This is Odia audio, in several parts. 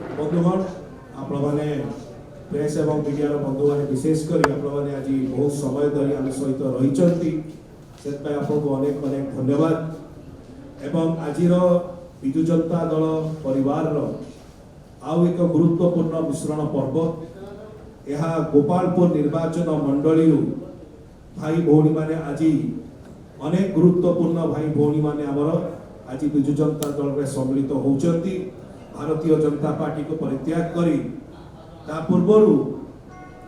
बंधुगण आपने प्रेस एवं मीडिया बंधु मैंने विशेषकर आपने आज बहुत समय धरी आम सहित रही आपको अनेक अनेक धन्यवाद एवं आज विजु जनता दल परिवार आउ एक गुरुत्वपूर्ण मिश्रण पर्व यह गोपालपुर निर्वाचन मंडली भाई भौणी माने आज अनेक गुरुत्वपूर्ण भाई भौणी माने आमर आज विजु जनता दल में सम्मिलित होती भारतीय जनता पार्टी को परित्याग करी पूर्वर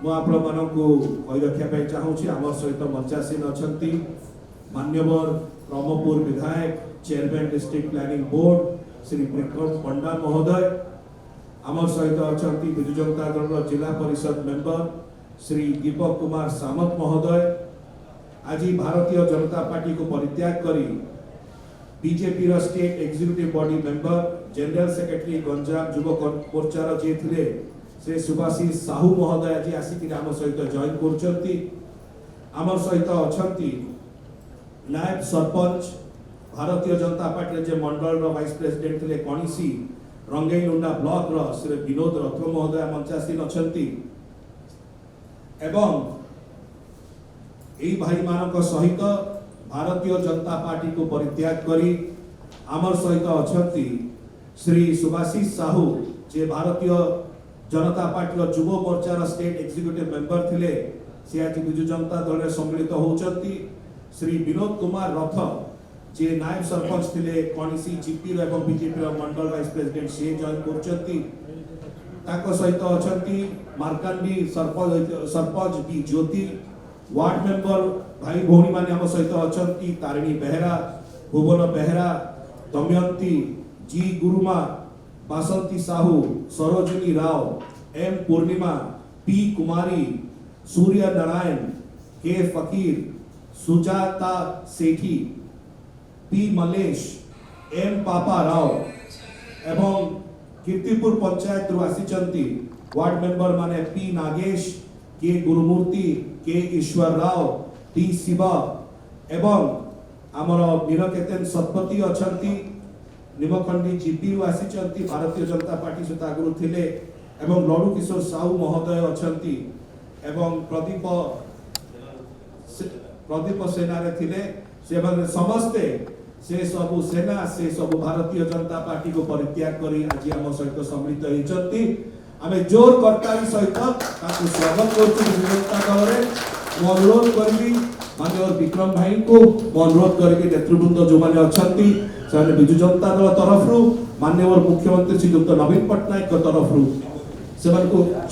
मुझे रखा चाहूँगी आम सहित मंचासीन अच्छा मान्यवर ब्रह्मपुर विधायक chairman district planning board Shri Bikram Panda महोदय आम सहित अच्छा विजु जनता दल जिला परिषद मेंबर श्री दीपक कुमार सामंत महोदय आज भारतीय जनता पार्टी को परित्याग करी BJP state executive body member general secretary Ganjam युवक मोर्चार जी थे से सुभाषिष साहू महोदय आज आसिक आम सहित जॉइन कर सहित अच्छा नायब सरपंच भारतीय जनता पार्टी जे मंडल वाइस प्रेसिडेंट थे कणिसी रंगईलुंडा ब्लॉक श्री विनोद रथ महोदय मंचासीन अच्छा एवं यही भाई मान सहित भारतीय जनता पार्टी को परित्याग करी आमर सहित अच्छा श्री सुभाषिष साहू जे भारतीय Janata party युव मोर्चार state executive member थिले से आज विजु जनता दल में सम्मिलित होती श्री विनोद कुमार रथ जे नायब सरपंच थिले कणिसी जीपी एवं बीजेपी मंडल वाइस प्रेसिडेंट से जॉइन कर सहित अच्छा मार्कांडी सरपंच बी ज्योति वार्ड मेंबर भाई भौणी माने आम सहित अच्छा तारिणी बेहरा भुवन बेहरा दमयंती जी गुरुमा बासंती साहू सरोजिनी राव एम पूर्णिमा पी कुमारी सूर्य नारायण के फकीर सुजाता सेठी पी मलेश एम पापा राव एवं कीर्तिपुर पंचायत रु आसी वार्ड मेंबर माने पी नागेश के गुरुमूर्ति के ईश्वर राव टी शिवा एवं आमर नीलकेतन सतपति अच्छा निमखंडी जीपी आसी भारतीय जनता पार्टी सहित आगुरी थिले एवं लड़ू किशोर साहू महोदय अच्छा एवं प्रदीप सेना रे थिले से समस्ते से सब सेना से सब भारतीय जनता पार्टी को परित्याग करी आज आम सहित सम्मिलित होती आम जोर करताली सहित स्वागत कर अनुरोध करी माननीय विक्रम भाई को अनुरोध करके नेतृवृंद जो मैंने अच्छा से विजु जनता दल तरफ माननीय मुख्यमंत्री श्रीयुक्त नवीन पट्टनायक तरफ से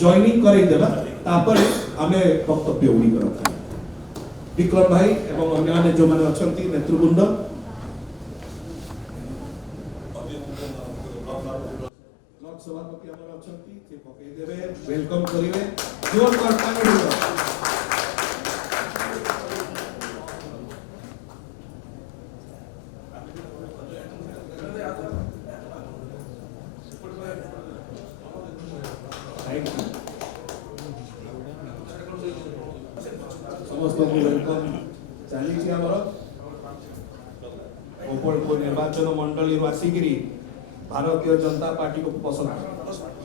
जॉइनिंग करदेवा आम वक्तव्य गुड़िक रखा विक्रम भाई एवं अन्य जो मैंने अच्छा नेतृवृंद सभापति वेलकम करेंगे जोर समस्त वेलकम चली निर्वाचन मंडली आसिक भारतीय जनता पार्टी को पसंद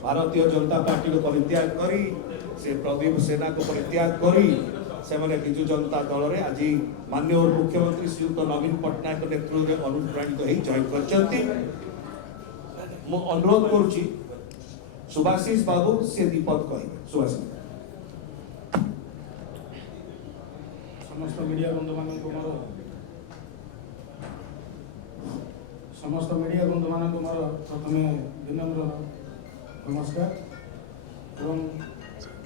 भारतीय जनता पार्टी को परित्याग करी से प्रदीप सेना को परित्याग करी से माने विजु जनता दल में आज माननीय मुख्यमंत्री श्रीयुक्त नवीन पट्टनायक नेतृत्व में अनुप्राणित हो जॉइन करछंती मु अनुरोध करूची सुभाषिष बाबू से दीपक कहि सुभाषिष समस्त मीडिया बंधु मान समस्त मीडिया बंधु मान मोर प्रथम विनम्र नमस्कार एवं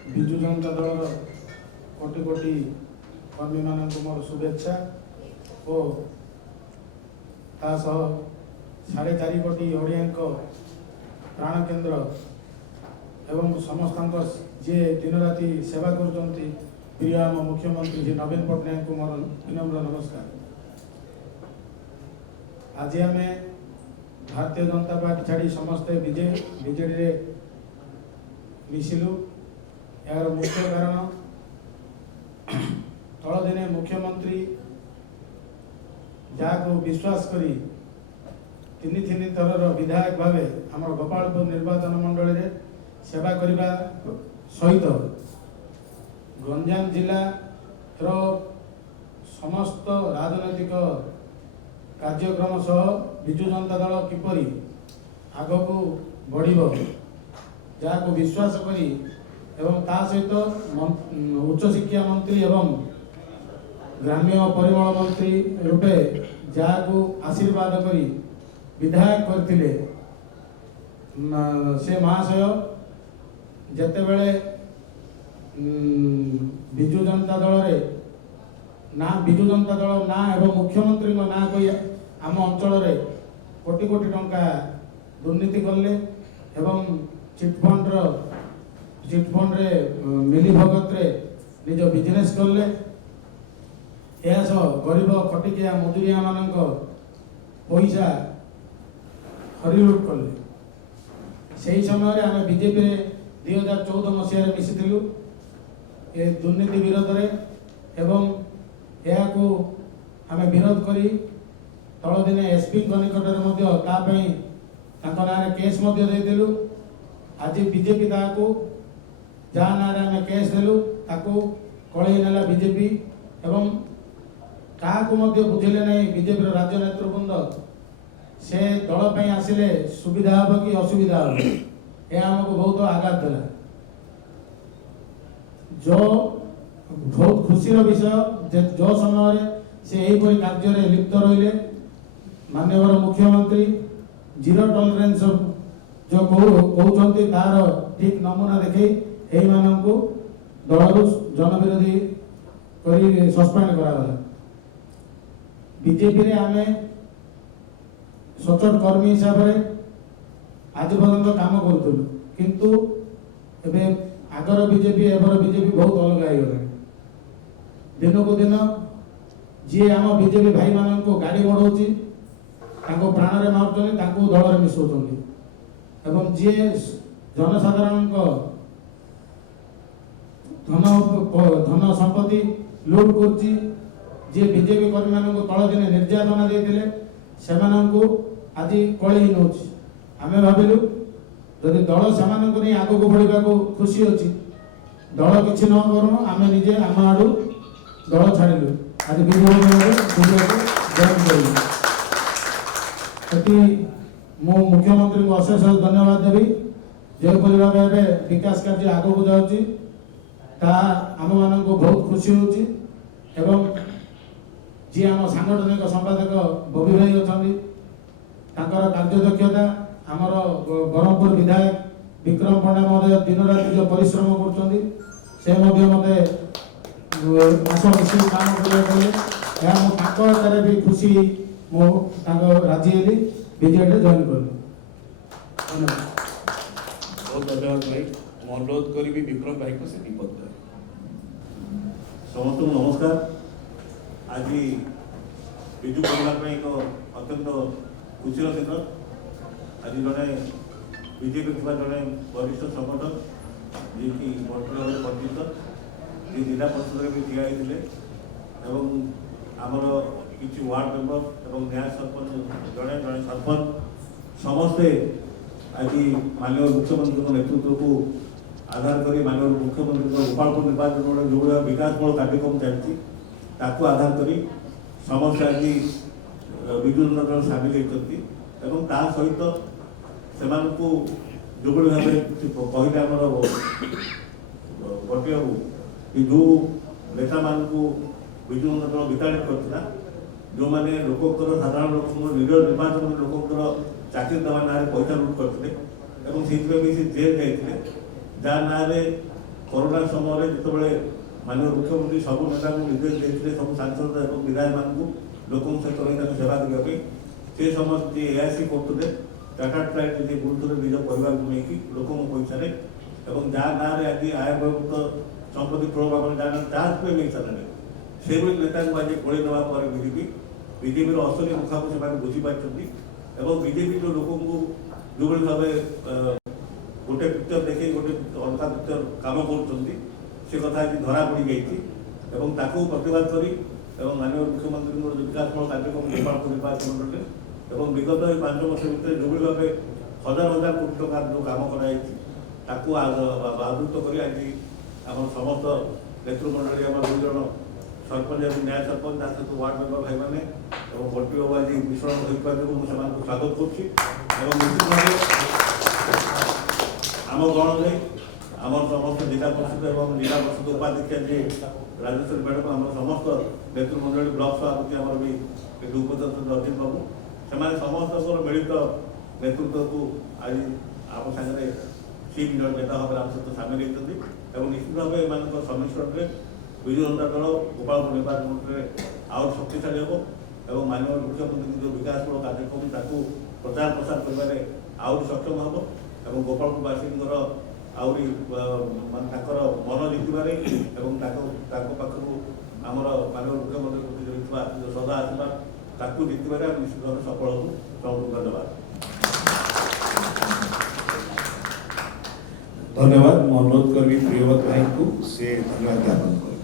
विजु जनता दल कोटि कोटि कर्मी मान मोर शुभेच्छा और साढ़े 4 कोटी ओडिया प्राण केन्द्र एवं समस्त जे दिन राति सेवा कर प्रिय आम मुख्यमंत्री श्री नवीन पट्टनायक को मोर विनम्र नमस्कार। आज आम भारतीय जनता पार्टी छाड़ी समस्ते बीजेडी मिसिलु यार मुख्य कारण तल दिने मुख्यमंत्री जहाँ को विश्वास करी तीन थर विधायक भावे आम गोपालपुर निर्वाचन मंडल में ସେବା କରିବା ସହିତ ଗଞ୍ଜାମ ଜିଲ୍ଲାର ସମସ୍ତ ରାଜନୈତିକ କାର୍ଯ୍ୟକ୍ରମ ସହ ବିଜୁ ଜନତା ଦଳ କିପରି ଆଗକୁ ବଢ଼ିବ ଯାହାକୁ ବିଶ୍ୱାସ କରି ଏବଂ ତା ସହିତ ଉଚ୍ଚଶିକ୍ଷା ମନ୍ତ୍ରୀ ଏବଂ ଗ୍ରାମ୍ୟ ପରିମଳ ମନ୍ତ୍ରୀ ରୂପେ ଯାହାକୁ ଆଶୀର୍ବାଦ କରି ବିଧାୟକ କରିଥିଲେ ସେ ମହାଶୟ ଯେତେବେଳେ ବିଜୁ ଜନତା ଦଳରେ ବିଜୁ ଜନତା ଦଳ ନାଁ ଏବଂ ମୁଖ୍ୟମନ୍ତ୍ରୀଙ୍କ ନାଁ କହି ଆମ ଅଞ୍ଚଳରେ କୋଟି କୋଟି ଟଙ୍କା ଦୁର୍ନୀତି କଲେ ଏବଂ ଚିଟଫଣ୍ଡରେ ମିଲିଭଗତରେ ନିଜ ବିଜନେସ୍ କଲେ। ଏହା ସହ ଗରିବ ଖଟିକିଆ ମଜୁରିଆ ମାନଙ୍କ ପଇସା ହରିଲୁଟ କଲେ। ସେହି ସମୟରେ ଆମେ ବିଜେପିରେ 2014 ମସିହାରେ ମିଶିଥିଲୁ ଏ ଦୁର୍ନୀତି ବିରୋଧରେ ଏବଂ ଏହାକୁ ଆମେ ବିରୋଧ କରି ତଳ ଦିନେ ଏସ୍ପିଙ୍କ ନିକଟରେ ମଧ୍ୟ ତା ପାଇଁ ତାଙ୍କ ନାଁରେ କେସ୍ ମଧ୍ୟ ଦେଇଥିଲୁ। ଆଜି ବିଜେପି ତାହାକୁ ଯାହା ନାଁରେ ଆମେ କେସ୍ ଦେଲୁ ତାକୁ କଳେଇ ନେଲା ବିଜେପି ଏବଂ କାହାକୁ ମଧ୍ୟ ବୁଝିଲେ ନାହିଁ ବିଜେପିର ରାଜ୍ୟ ନେତୃବୃନ୍ଦ ସେ ଦଳ ପାଇଁ ଆସିଲେ ସୁବିଧା ହେବ କି ଅସୁବିଧା ହେବ ଏହା ଆମକୁ ବହୁତ ଆଘାତ ଦେଲା। ବହୁତ ଖୁସିର ବିଷୟ ଯେ ଯେଉଁ ସମୟରେ ସେ ଏହିପରି କାର୍ଯ୍ୟରେ ଲିପ୍ତ ରହିଲେ ମାନ୍ୟବର ମୁଖ୍ୟମନ୍ତ୍ରୀ ଜିରୋ ଟଲରେନ୍ସ ଯେଉଁ କହୁଛନ୍ତି ତାର ଠିକ ନମୁନା ଦେଖେଇ ଏହିମାନଙ୍କୁ ଦଳରୁ ଜନବିରୋଧୀ କରି ସସ୍ପେଣ୍ଡ କରାଗଲା। ବିଜେପିରେ ଆମେ ସଚୋଟ କର୍ମୀ ହିସାବରେ ଆଜି ପର୍ଯ୍ୟନ୍ତ କାମ କରୁଥିଲୁ କିନ୍ତୁ ଏବେ ଆଗର ବିଜେପି ଏବେର ବିଜେପି ବହୁତ ଅଲଗା ହେଇଗଲାଣି। ଦିନକୁ ଦିନ ଯିଏ ଆମ ବିଜେପି ଭାଇମାନଙ୍କୁ ଗାଡ଼ି ବଢ଼ଉଛି ତାଙ୍କୁ ପ୍ରାଣରେ ମାରୁଛନ୍ତି ତାଙ୍କୁ ଦଳରେ ମିଶାଉଛନ୍ତି ଏବଂ ଯିଏ ଜନସାଧାରଣଙ୍କ ଧନ ସମ୍ପତ୍ତି ଲୁଟ୍ କରୁଛି ଯିଏ ବିଜେପି କର୍ମୀମାନଙ୍କୁ ତଳ ଦିନେ ନିର୍ଯାତନା ଦେଇଥିଲେ ସେମାନଙ୍କୁ ଆଜି କଳେଇ ନେଉଛି। ଆମେ ଭାବିଲୁ ଯଦି ଦଳ ସେମାନଙ୍କୁ ନେଇ ଆଗକୁ ବଢ଼ିବାକୁ ଖୁସି ଅଛି ଦଳ କିଛି ନ କରୁଣୁ ଆମେ ନିଜେ ଆମ ଆଡ଼ୁ ଦଳ ଛାଡ଼ିଲୁ। ଆଜି ବିଜେପି ଜଏନ୍ କରିଲୁ। ସେଠି ମୁଁ ମୁଖ୍ୟମନ୍ତ୍ରୀଙ୍କୁ ଅଶେଷ ଧନ୍ୟବାଦ ଦେବି ଯେଉଁପରି ଭାବେ ଏବେ ବିକାଶ କାର୍ଯ୍ୟ ଆଗକୁ ଯାଉଛି ତାହା ଆମମାନଙ୍କୁ ବହୁତ ଖୁସି ହେଉଛି ଏବଂ ଯିଏ ଆମ ସାଂଗଠନିକ ସମ୍ପାଦକ ବବି ଭାଇ ଅଛନ୍ତି ତାଙ୍କର କାର୍ଯ୍ୟଦକ୍ଷତା ଆମର ବ୍ରହ୍ମପୁର ବିଧାୟକ ବିକ୍ରମ ପଣ୍ଡା ମହୋଦୟ ଦିନ ରାତି ଯେଉଁ ପରିଶ୍ରମ କରୁଛନ୍ତି ସେ ମଧ୍ୟ ମୋତେ ଆସ ମିଶିକି କାମ କରିବାକୁ କହିଲେ ଏହା ମୁଁ ତାଙ୍କ ହାତରେ ବି ଖୁସି ମୁଁ ତାଙ୍କ ରାଜି ହେଲି ବିଜେଡ଼ିରେ ଜଏନ୍ କଲି। ଧନ୍ୟବାଦ। ବହୁତ ଧନ୍ୟବାଦ ଭାଇ। ମୁଁ ଅନୁରୋଧ କରିବି ବିକ୍ରମ ଭାଇଙ୍କୁ ସେ ବିପଦ ଦେବେ। ସମସ୍ତଙ୍କୁ ନମସ୍କାର। ଆଜି ବିଜୁ ପରିବାର ପାଇଁ ଏକ ଅତ୍ୟନ୍ତ ଖୁସିର ଦିନ। ଆଜି ଜଣେ ବିଜେପି ଥିବା ଜଣେ ବରିଷ୍ଠ ସଂଗଠନ ଯିଏକି ବର୍ତ୍ତମାନରେ ପରିଚିତ ଯିଏ ଜିଲ୍ଲା ପରିଷଦରେ ବି ଠିଆ ହେଇଥିଲେ ଏବଂ ଆମର କିଛି ୱାର୍ଡ ମେମ୍ବର ଏବଂ ନ୍ୟାୟ ସରପଞ୍ଚ ଜଣେ ସରପଞ୍ଚ ସମସ୍ତେ ଆଜି ମାନ୍ୟବର ମୁଖ୍ୟମନ୍ତ୍ରୀଙ୍କ ନେତୃତ୍ୱକୁ ଆଧାର କରି ମାନ୍ୟବର ମୁଖ୍ୟମନ୍ତ୍ରୀଙ୍କ ଗୋପାଳପୁର ନିର୍ବାଚନ ଯେଉଁଭଳି ବିକାଶମୂଳକ କାର୍ଯ୍ୟକ୍ରମ ଚାଲିଛି ତାକୁ ଆଧାର କରି ସମସ୍ତେ ଆଜି ବିଜୁ ଜନତା ଦଳ ସାମିଲ ହୋଇଛନ୍ତି ଏବଂ ତା ସହିତ ସେମାନଙ୍କୁ ଯେଉଁଭଳି ଭାବେ କହିଲେ ଆମର ଗୋଟିଏ କି ଯେଉଁ ନେତାମାନଙ୍କୁ ବିଜୁ ଜନତା ଦଳ ବିତାଡ଼ିତ କରିଥିଲା ଯେଉଁମାନେ ଲୋକଙ୍କର ସାଧାରଣ ଲୋକଙ୍କର ନିଜ ନିର୍ବାଚନ ଲୋକଙ୍କର ଚାକିରି ଦେବା ନାଁରେ ପଇସା ଲୁଟ୍ କରିଥିଲେ ଏବଂ ସେଇଥିପାଇଁ ବି ସେ ଜେଲ୍ ଯାଇଥିଲେ ଯାହା ନାଁରେ କରୋନା ସମୟରେ ଯେତେବେଳେ ମାନନୀୟ ମୁଖ୍ୟମନ୍ତ୍ରୀ ସବୁ ନେତାଙ୍କୁ ନିର୍ଦ୍ଦେଶ ଦେଇଥିଲେ ସବୁ ସାଂସଦ ଏବଂ ବିଧାୟକମାନଙ୍କୁ ଲୋକଙ୍କ ସହିତ ରହି ତାଙ୍କୁ ସେବା କରିବା ପାଇଁ ସେ ସମସ୍ତ ଯିଏ ଏଆଇସି କରୁଥିଲେ ଟାଟା ଫ୍ଲାଇଟ୍ ନିଜେ ଗୁରୁତ୍ୱରେ ନିଜ ପରିବାରକୁ ନେଇକି ଲୋକଙ୍କ ପଇସାରେ ଏବଂ ଯାହା ନାଁରେ ଆଜି ଆୟ ବହିଭୂତ ସମ୍ପତ୍ତି ପ୍ରଭାବରେ ଯାହା ନାଁ ଚାର୍ଜ ପାଇଁ ନେଇ ସାରିଲାଣି ସେଭଳି ନେତାଙ୍କୁ ଆଜି କୋଳେଇ ନେବା ପରେ ବିଜେପିର ଅସଲି ମୁଖାକୁ ସେମାନେ ବୁଝିପାରିଛନ୍ତି ଏବଂ ବିଜେପି ଯେଉଁ ଲୋକଙ୍କୁ ଯେଉଁଭଳି ଭାବେ ଗୋଟେ ପିକ୍ଚର ଦେଖେଇ ଗୋଟେ ଅଲଗା ପିକ୍ଚର କାମ କରୁଛନ୍ତି ସେ କଥା ଆଜି ଧରା ପଡ଼ିଯାଇଛି ଏବଂ ତାକୁ ପ୍ରତିବାଦ କରି ଏବଂ ମାନନୀୟ ମୁଖ୍ୟମନ୍ତ୍ରୀଙ୍କର ବିକାଶମୂଳକ କାର୍ଯ୍ୟକ୍ରମ ଗୋପାଳପୁର ନିର୍ବାଚନରେ ଏବଂ ବିଗତ 5 ବର୍ଷ ଭିତରେ ଯେଉଁଭଳି ଭାବେ ହଜାର ହଜାର କୋଟି ଟଙ୍କାର ଯେଉଁ କାମ କରାଯାଇଛି ତାକୁ ଆଦୃତ କରି ଆଜି ଆମର ସମସ୍ତ ନେତୃମଣ୍ଡଳୀ ଆମର 2 ଜଣ ସରପଞ୍ଚ ଏବଂ ନ୍ୟାୟ ସରପଞ୍ଚ ତା ସହିତ ୱାର୍ଡ ମେମ୍ବର ଭାଇମାନେ ଏବଂ ଗୋଟି ବାବୁ ଆଜି ମିଶ୍ରଣ ହୋଇଥିବା ଯୋଗୁଁ ମୁଁ ସେମାନଙ୍କୁ ସ୍ୱାଗତ କରୁଛି ଏବଂ ନିଶ୍ଚିତ ଭାବେ ଆମ ଗଣରେ ଆମର ସମସ୍ତ ଜିଲ୍ଲା ପରିଷଦ ଏବଂ ଜିଲ୍ଲା ପରିଷଦ ଉପାଧ୍ୟକ୍ଷ ଯେ ରାଜେଶ୍ୱରୀ ମ୍ୟାଡ଼ାମ ଆମର ସମସ୍ତ ନେତୃମଣ୍ଡଳୀ ବ୍ଲକ ସଭାପତି ଆମର ବି ଏଠି ଉପସ୍ଥିତ ଅଜିତ ବାବୁ ସେମାନେ ସମସ୍ତଙ୍କର ମିଳିତ ନେତୃତ୍ୱକୁ ଆଜି ଆମ ସାଙ୍ଗରେ 3 ଜଣ ନେତା ଭାବରେ ଆମ ସହିତ ସାମିଲ ହୋଇଛନ୍ତି ଏବଂ ନିଶ୍ଚିତ ଭାବେ ଏମାନଙ୍କ ସମ୍ମିଶ୍ରଣରେ ବିଜୁ ଜନତା ଦଳ ଗୋପାଳପୁର ନିର୍ବାଚନରେ ଆହୁରି ଶକ୍ତିଶାଳୀ ହେବ ଏବଂ ମାନ୍ୟବର ମୁଖ୍ୟମନ୍ତ୍ରୀଙ୍କ ଯେଉଁ ବିକାଶମୂଳକ କାର୍ଯ୍ୟକ୍ରମ ତାକୁ ପ୍ରଚାର ପ୍ରସାର କରିବାରେ ଆହୁରି ସକ୍ଷମ ହେବ ଏବଂ ଗୋପାଳପୁରବାସୀଙ୍କର ଆହୁରି ମାନେ ତାଙ୍କର ମନ ଜିତିବାରେ ଏବଂ ତାଙ୍କ ପାଖରୁ ଆମର ମାନ୍ୟବର ମୁଖ୍ୟମନ୍ତ୍ରୀ ପ୍ରତି ରହିଥିବା ଯେଉଁ ସଦା ଆସିବା ତାକୁ ଜିତିବାରେ ଆମେ ନିଶ୍ଚିତ ଭାବେ ସଫଳ ହେବୁ। ସବୁକୁ ଧନ୍ୟବାଦ। धन्यवाद। मैं अनुरोध करबी प्रियवत भाई को से धन्यवाद ज्ञापन करें।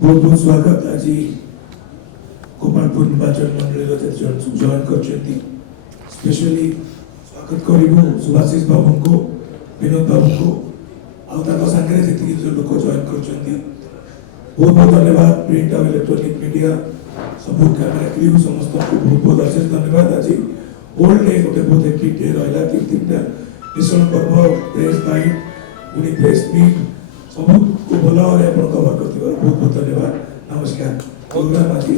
बहुत बहुत स्वागत आज गोपालपुर निर्वाचन मंडली जॉइन कर स्पेशली स्वागत करूँ सुभाषिष बाबू को विनोद बाबू को आगे जी लोक जॉइन कर बहुत बहुत धन्यवाद। प्रिंट और इलेक्ट्रोनिक मीडिया सब कैमेरा क्रू समस्त को बहुत बहुत अशेष धन्यवाद। आज ओल्ड डे गोटे बहुत हेक्टिक डे रहा 3-3टा मिश्रण पर्व प्रेस बाइट पुणी प्रेस मीट सब को भल भाव कवर कर बहुत बहुत धन्यवाद। नमस्कार। प्रोग्राम आज